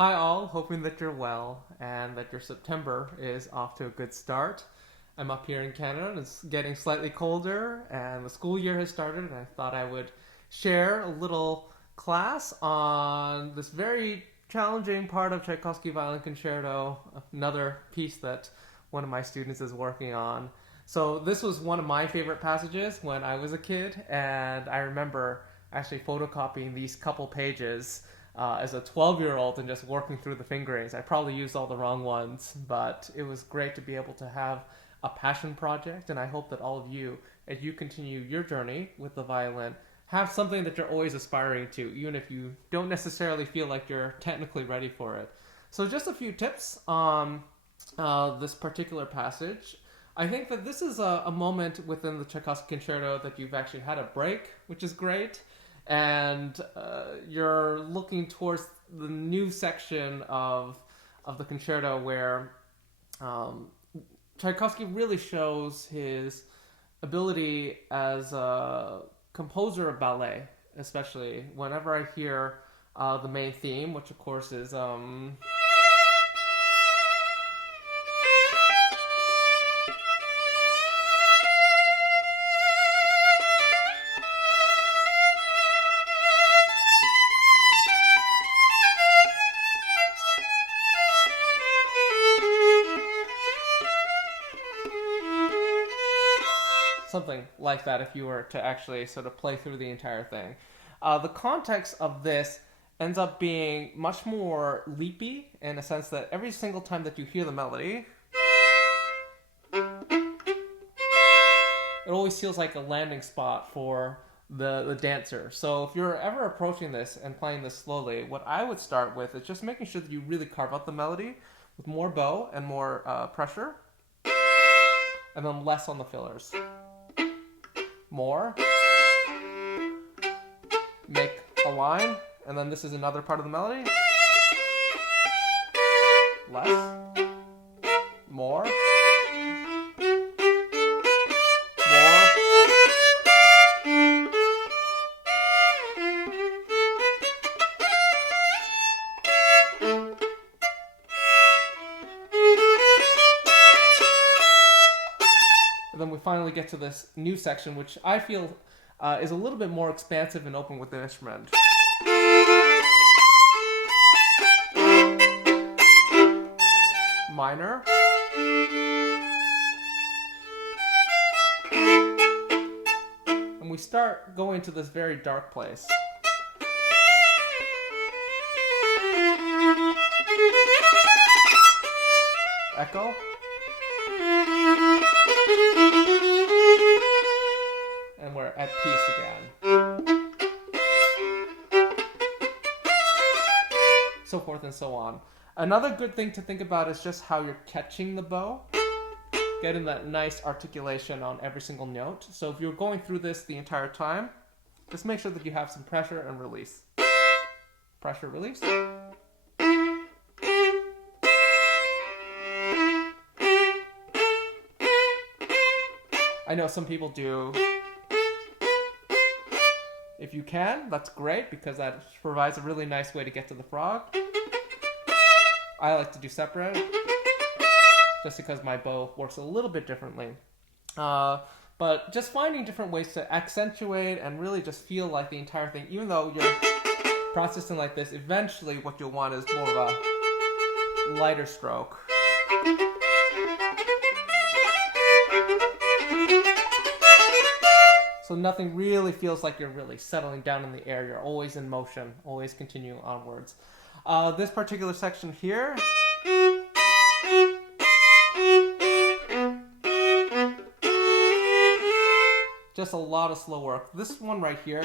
Hi all, hoping that you're well and that your September is off to a good start. I'm up here in Canada and it's getting slightly colder and the school year has started and I thought I would share a little class on this very challenging part of Tchaikovsky Violin Concerto, another piece that one of my students is working on. So this was one of my favorite passages when I was a kid, and I remember actually photocopying these couple pages as a 12-year-old and just working through the fingerings. I probably used all the wrong ones, but it was great to be able to have a passion project, and I hope that all of you, as you continue your journey with the violin, have something that you're always aspiring to, even if you don't necessarily feel like you're technically ready for it. So just a few tips on this particular passage. I think that this is a moment within the Tchaikovsky Concerto that you've actually had a break, which is great, and you're looking towards the new section of the concerto where Tchaikovsky really shows his ability as a composer of ballet, especially whenever I hear the main theme, which of course is something like that if you were to actually sort of play through the entire thing. The context of this ends up being much more leapy in a sense that every single time that you hear the melody, it always feels like a landing spot for the dancer. So if you're ever approaching this and playing this slowly, what I would start with is just making sure that you really carve out the melody with more bow and more pressure, and then less on the fillers. More. Make a line, and then this is another part of the melody. Less. More. More. And then we finally get to this new section, which I feel is a little bit more expansive and open with the instrument. Minor. And we start going to this very dark place. Echo. And we're at peace again. So forth and so on. Another good thing to think about is just how you're catching the bow. Getting that nice articulation on every single note. So if you're going through this the entire time, just make sure that you have some pressure and release. Pressure, release. I know some people do. If you can, that's great because that provides a really nice way to get to the frog. I like to do separate just because my bow works a little bit differently. But just finding different ways to accentuate and really just feel like the entire thing, even though you're processing like this, eventually what you'll want is more of a lighter stroke. So nothing really feels like you're really settling down in the air. You're always in motion, always continuing onwards. This particular section here, just a lot of slow work. This one right here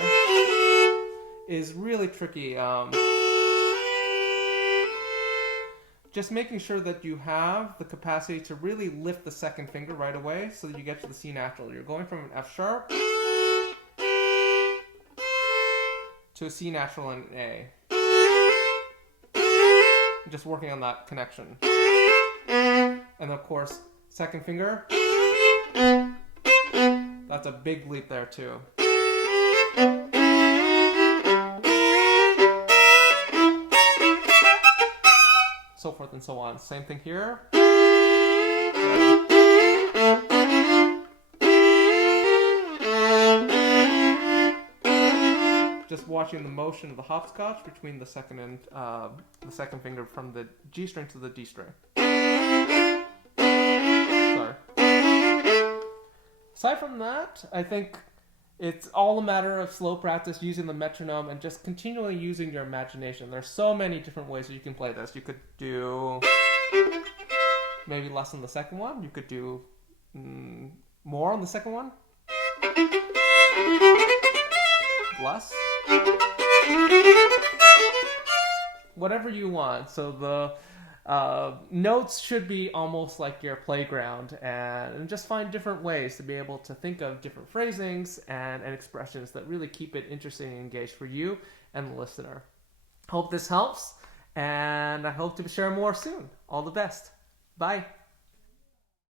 is really tricky. Just making sure that you have the capacity to really lift the second finger right away so that you get to the C natural. You're going from an F sharp to a C natural and an A. Just working on that connection. And of course, second finger. That's a big leap there too. and so on. Same thing here. Just watching the motion of the hopscotch between the second and the second finger from the G string to the D string. Sorry. Aside from that, I think it's all a matter of slow practice using the metronome and just continually using your imagination. There's so many different ways that you can play this. You could do maybe less on the second one. You could do more on the second one. Less. Whatever you want. So the notes should be almost like your playground, and just find different ways to be able to think of different phrasings and expressions that really keep it interesting and engaged for you and the listener. Hope this helps, and I hope to share more soon. All the best. Bye.